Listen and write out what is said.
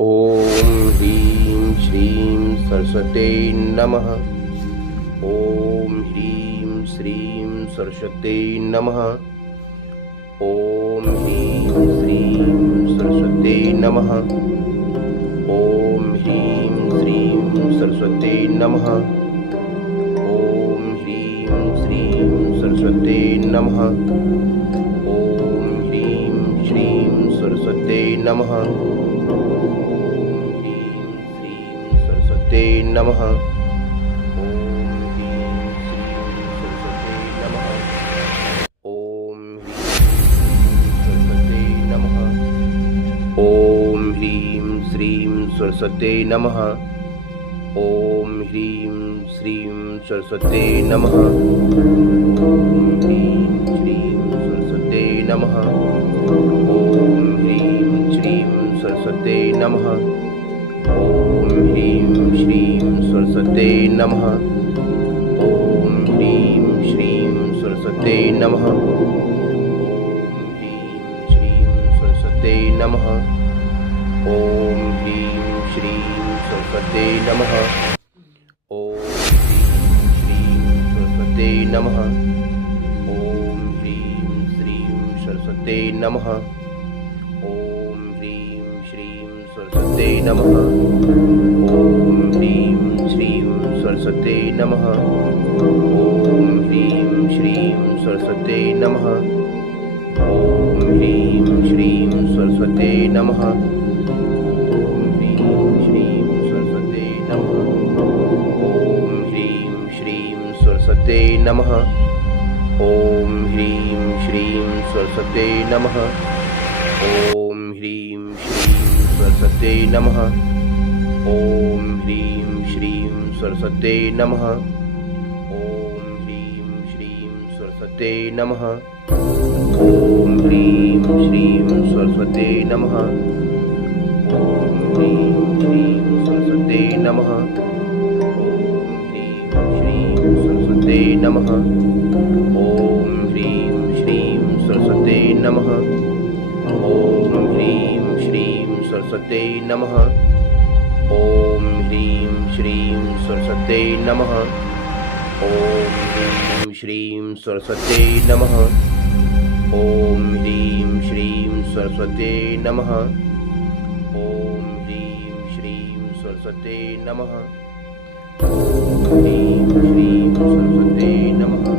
ॐ ह्रीं श्रीं सरस्वते नमः। ॐ ह्रीं श्रीं सरस्वते नमः। ॐ ह्रीं श्रीं सरस्वते नमः। ॐ ह्रीं श्रीं सरस्वते नमः। ॐ ह्रीं श्रीं सरस्वते नमः। ॐ ह्रीं श्रीं सरस्वते नमः। सरस्वते नमः। ओम ह्रीं श्रीं सरस्वते नमः। ओम ह्रीं श्रीं सरस्वते नमः। ओम ह्रीं श्रीं सरस्वते नमः। ओम ह्रीं श्रीं सरस्वते नमः। ओम ह्रीं श्रीं सरस्वते नमः। ओम ह्रीं श्रीं सरस्वते नमः। ओम ह्रीं श्रीं सरस्वते नमः। ओम ह्रीं श्रीं सरस्वते नमः। ओम ह्रीं सरस्वते नमः। ओम ह्रीं श्रीं सरस्वते नमः। ओम ह्रीं श्रीं सरस्वते नमः। ओम ह्रीं श्रीं सरस्वते नमः। ओम ह्रीं श्रीं सरस्वते नमः। ओम ह्रीं श्रीं सरस्वते नमः। ओम ह्रीं श्रीं सरस्वते नमः। ओम ह्रीं श्रीं सरस्वते नमः। ओम ह्रीं श्रीं सरस्वते नमः। ओम ह्रीं श्रीं सरस्वते नमः। ओम ह्रीं श्रीं सरस्वते नमः। ओम ह्रीं श्रीं सरस्वते नमः। ओम ह्रीं श्रीं सरस्वते नमः। ओम ह्रीं श्रीं सरस्वते नमः। ओम ह्रीं श्रीं सरस्वते नमः। ओम ह्रीं श्रीं सरस्वते नमः। ओम ह्रीं श्रीं सरस्वते नमः। ओम ह्रीं श्रीं सरस्वते नमः। ओम ह्रीं श्रीं सरस्वते नमः। ओम ह्रीं श्रीं सरस्वते नमः।